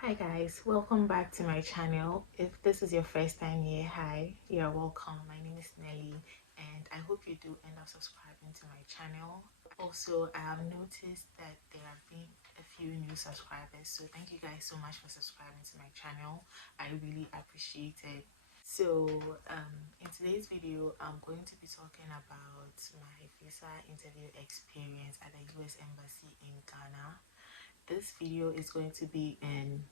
Hi guys, welcome back to my channel. If this is your first time here, hi, you're welcome. My name is Nelly and I hope you do end up subscribing to my channel. Also, I have noticed that there have been a few new subscribers, so thank you guys so much for subscribing to my channel. I really appreciate it. So in today's video, I'm going to be talking about my visa interview experience at the US Embassy in Ghana. This video is going to be in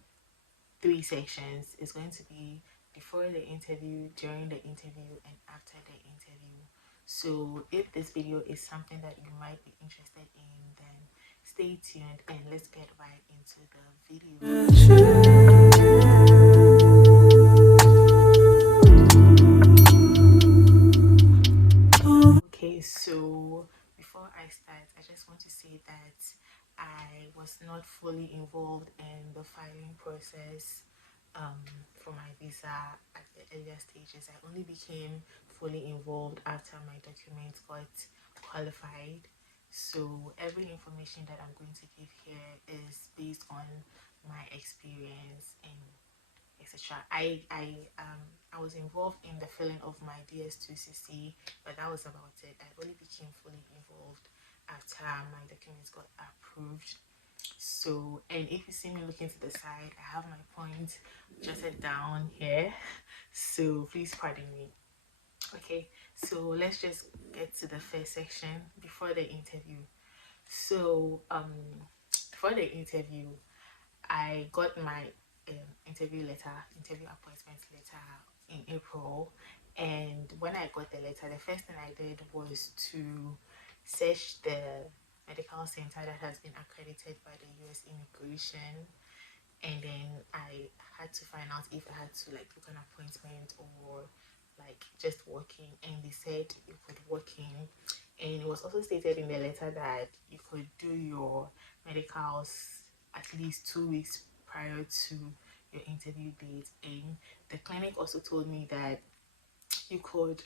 three sections. It's going to be before the interview, during the interview, and after the interview. So if this video is something that you might be interested in, then stay tuned and let's get right into the video. Okay, so before I start, I just want to say that I was not fully involved in the filing process for my visa at the earlier stages. I only became fully involved after my documents got qualified. So every information that I'm going to give here is based on my experience and etc. I was involved in the filling of my DS260, but that was about it. I only became fully involved after my documents got approved. So, and if you see me looking to the side, I have my points jotted down here. So please pardon me. Okay, so let's just get to the first section before the interview. So before the interview, I got my interview appointment letter in April, and when I got the letter, the first thing I did was to search the medical center that has been accredited by the US Immigration, and then I had to find out if I had to like book an appointment or like just walk in, and they said you could walk in, and it was also stated in the letter that you could do your medicals at least 2 weeks prior to your interview date. And the clinic also told me that you could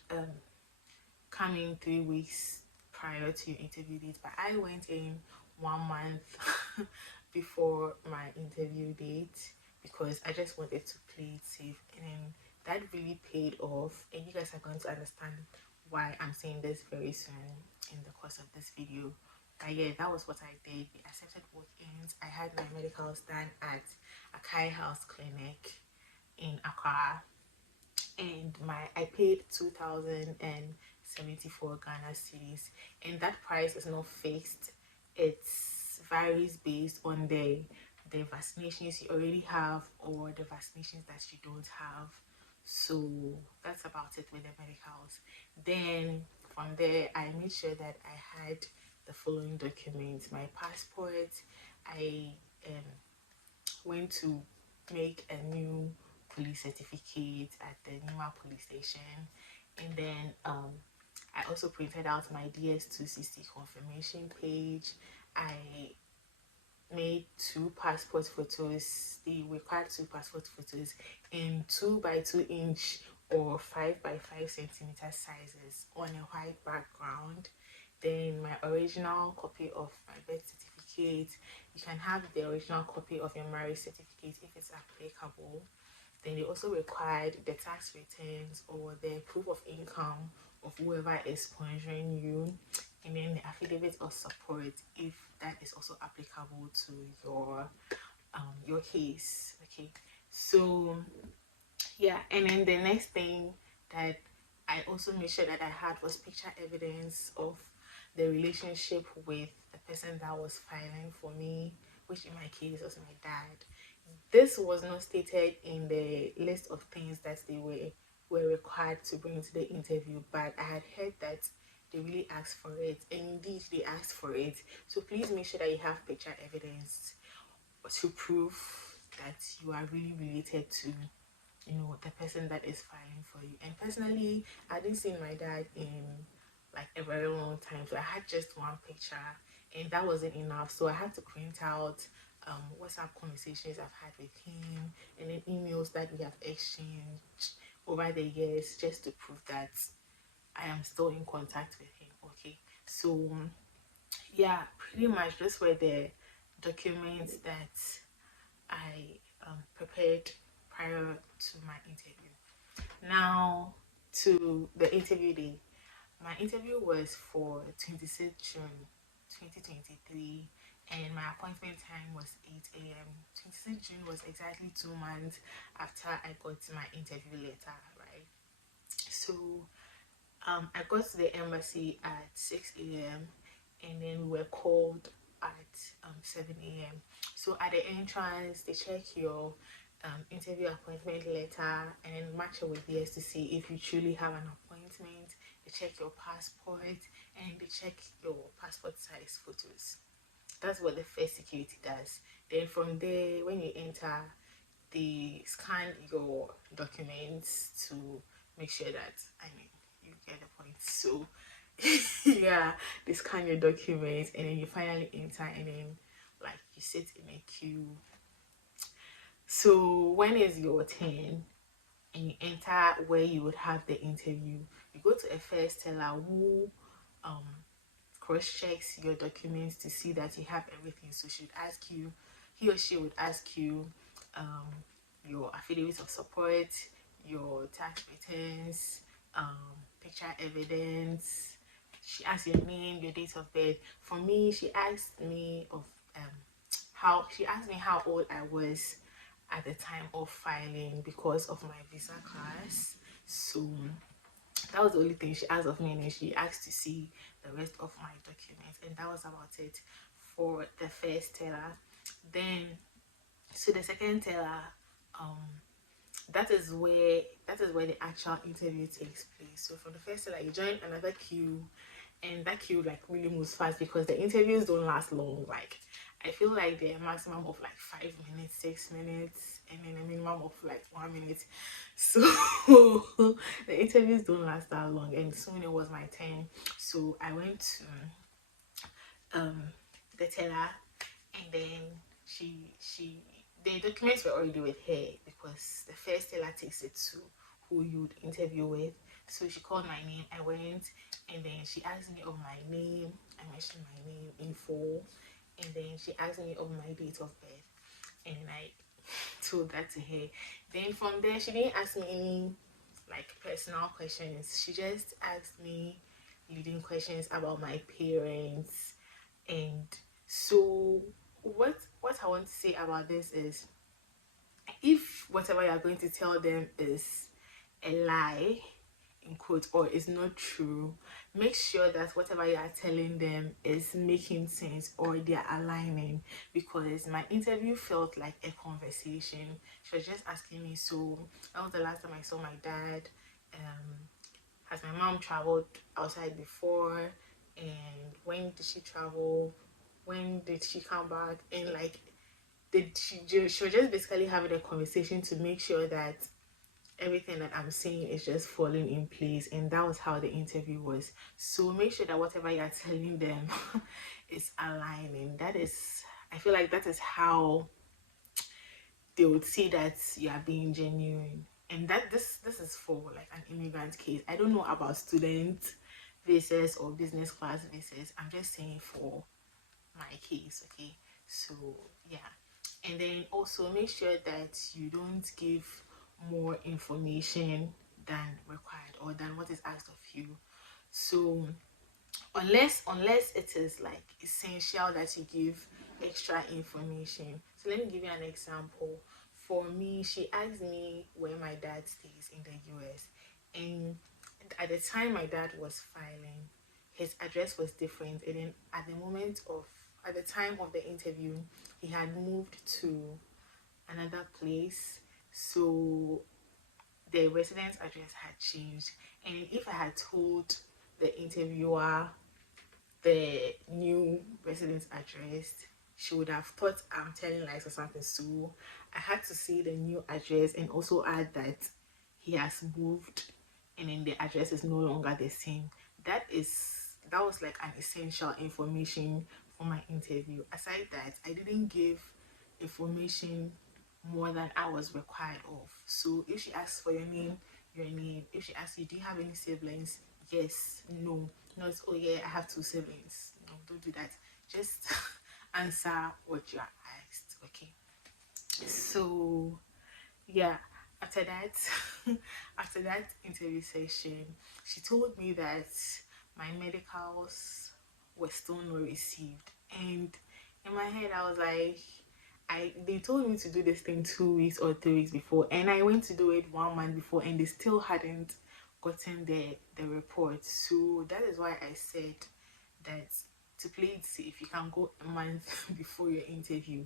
come in 3 weeks prior to your interview date, but I went in 1 month before my interview date because I just wanted to play it safe, and then that really paid off, and you guys are going to understand why I'm saying this very soon in the course of this video. But yeah, that was what I did. We accepted walk-ins. I had my medicals done at Akai House Clinic in Accra, and I paid 2,074 Ghana cedis, and that price is not fixed. It varies based on the vaccinations you already have or the vaccinations that you don't have. So that's about it with the medicals. Then from there, I made sure that I had the following documents: my passport. I went to make a new police certificate at the Nima police station, and then I also printed out my DS260 confirmation page. I made two passport photos. They required two passport photos in 2 by 2 inch or 5 by 5 centimeter sizes on a white background. Then my original copy of my birth certificate. You can have the original copy of your marriage certificate if it's applicable. Then they also required the tax returns or the proof of income of whoever is sponsoring you, and then the affidavit of support if that is also applicable to your case. Okay, so yeah, and then the next thing that I also made sure that I had was picture evidence of the relationship with the person that was filing for me, which in my case was my dad. This was not stated in the list of things that they were required to bring to the interview, but I had heard that they really asked for it, and indeed they asked for it. So please make sure that you have picture evidence to prove that you are really related to the person that is filing for you. And personally, I didn't see my dad in like a very long time, so I had just one picture, and that wasn't enough. So I had to print out WhatsApp conversations I've had with him, and then emails that we have exchanged over the years, just to prove that I am still in contact with him. Okay, so yeah, pretty much those were the documents that I prepared prior to my interview. Now to the interview day. My interview was for 26th June 2023, and my appointment time was 8 a.m. 26th June was exactly 2 months after I got my interview letter, right? So I got to the embassy at 6 a.m. and then we were called at 7 a.m. So at the entrance, they check your interview appointment letter and then match it with theirs to see if you truly have an appointment. They check your passport and they check your passport size photos. That's what the first security does. Then from there, when you enter, they scan your documents to make sure that, I mean, you get the point. So yeah, they scan your documents and then you finally enter, and then like you sit in a queue. So when is your turn and you enter where you would have the interview, you go to a first teller who cross-checks your documents to see that you have everything. So he or she would ask you your affidavits of support, your tax returns, picture evidence. She asked your name, your date of birth. For me, she asked me how old I was at the time of filing because of my visa class. So that was the only thing she asked of me, and then she asked to see the rest of my documents, and that was about it for the first teller. Then so the second teller, that is where the actual interview takes place. So from the first teller, you join another queue, and that queue like really moves fast because the interviews don't last long. Like I feel like they're a maximum of like 5 minutes, 6 minutes, and then a minimum of like 1 minute. So the interviews don't last that long, and soon it was my turn. So I went to the teller, and then she the documents were already with her because the first teller takes it to who you would interview with. So she called my name, I went, and then she asked me of my name. I mentioned my name in full, and then she asked me of my date of birth, and I told that to her. Then from there, she didn't ask me any like personal questions. She just asked me leading questions about my parents. And so what I want to say about this is, if whatever you are going to tell them is a lie in quote or is not true, make sure that whatever you are telling them is making sense or they are aligning, because my interview felt like a conversation. She was just asking me, so that was the last time I saw my dad, has my mom traveled outside before, and when did she travel, when did she come back, and like she was just basically having a conversation to make sure that everything that I'm saying is just falling in place. And that was how the interview was. So make sure that whatever you're telling them is aligning. That is, I feel like that is how they would see that you are being genuine. And that this is for like an immigrant case. I don't know about student visas or business class visas. I'm just saying for my case. Okay, so yeah. And then also make sure that you don't give more information than required or than what is asked of you. So unless it is like essential that you give extra information. So let me give you an example. For me, she asked me where my dad stays in the US, and at the time my dad was filing, his address was different, and then at the time of the interview, he had moved to another place. So the residence address had changed, and if I had told the interviewer the new residence address, she would have thought I'm telling lies or something. So I had to say the new address and also add that he has moved, and then the address is no longer the same. That was like an essential information for my interview. Aside that, I didn't give information more than I was required of. So if she asks for your name, your name. If she asks you, do you have any siblings? Yes, no. Not, oh yeah, I have 2 siblings. No, don't do that. Just answer what you are asked. Okay. So yeah, after that after that interview session, she told me that my medicals were still not received. And in my head I was like, they told me to do this thing 2 weeks or 3 weeks before, and I went to do it 1 month before, and they still hadn't gotten the report. So that is why I said that, to play it safe, you can go a month before your interview.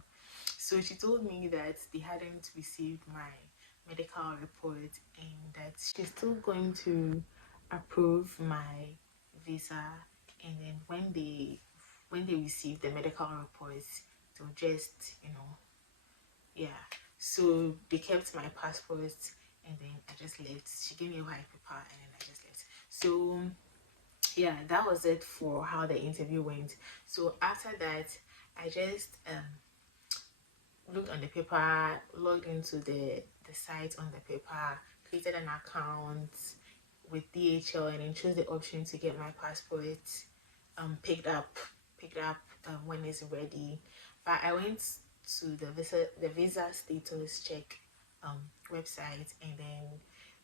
So she told me that they hadn't received my medical report, and that she's still going to approve my visa, and then when they receive the medical reports, they'll just, yeah. So they kept my passport, and then I just left. She gave me a white paper, and then I just left. So yeah, that was it for how the interview went. So after that, I just looked on the paper, logged into the site on the paper, created an account with DHL, and then chose the option to get my passport picked up when it's ready. But I went to the visa status check website, and then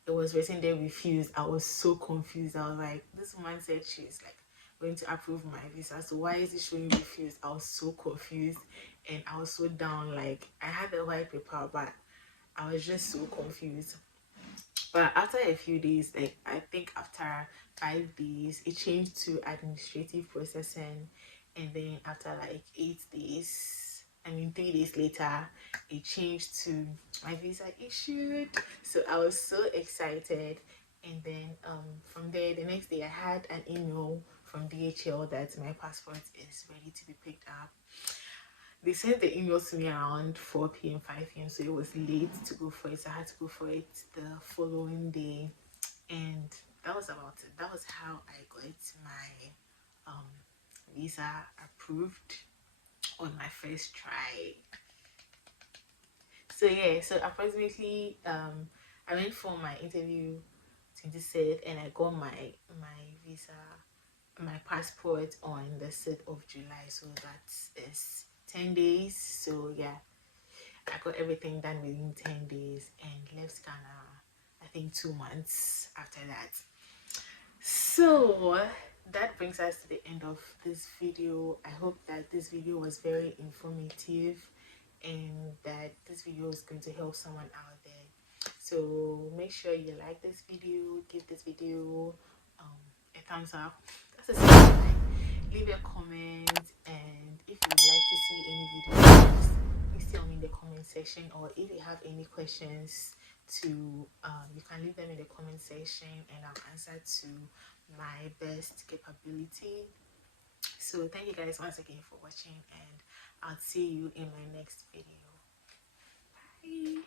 it was written there refused. I was so confused. I was like, this woman said she's like going to approve my visa, so why is it showing refused? I was so confused, and I was so down. Like, I had the white paper, but I was just so confused. But after a few days, like I think after 5 days, it changed to administrative processing, and then after like 8 days, 3 days later, it changed to my visa issued. So I was so excited, and then from there, the next day, I had an email from DHL that my passport is ready to be picked up. They sent the email to me around 4 p.m., 5 p.m., so it was late to go for it. So I had to go for it the following day, and that was about it. That was how I got my visa approved on my first try. So yeah, so approximately I went for my interview 23rd, and I got my visa, my passport on the 3rd of July. So that is 10 days. So yeah, I got everything done within 10 days and left Ghana, I think 2 months after that. So that brings us to the end of this video. I hope that this video was very informative, and that this video is going to help someone out there. So make sure you like this video, give this video a thumbs up. That's the same thing. Leave a comment, and if you would like to see any videos, please tell me in the comment section, or if you have any questions to you can leave them in the comment section, and I'll answer to my best capability. So thank you guys once again for watching, and I'll see you in my next video. Bye.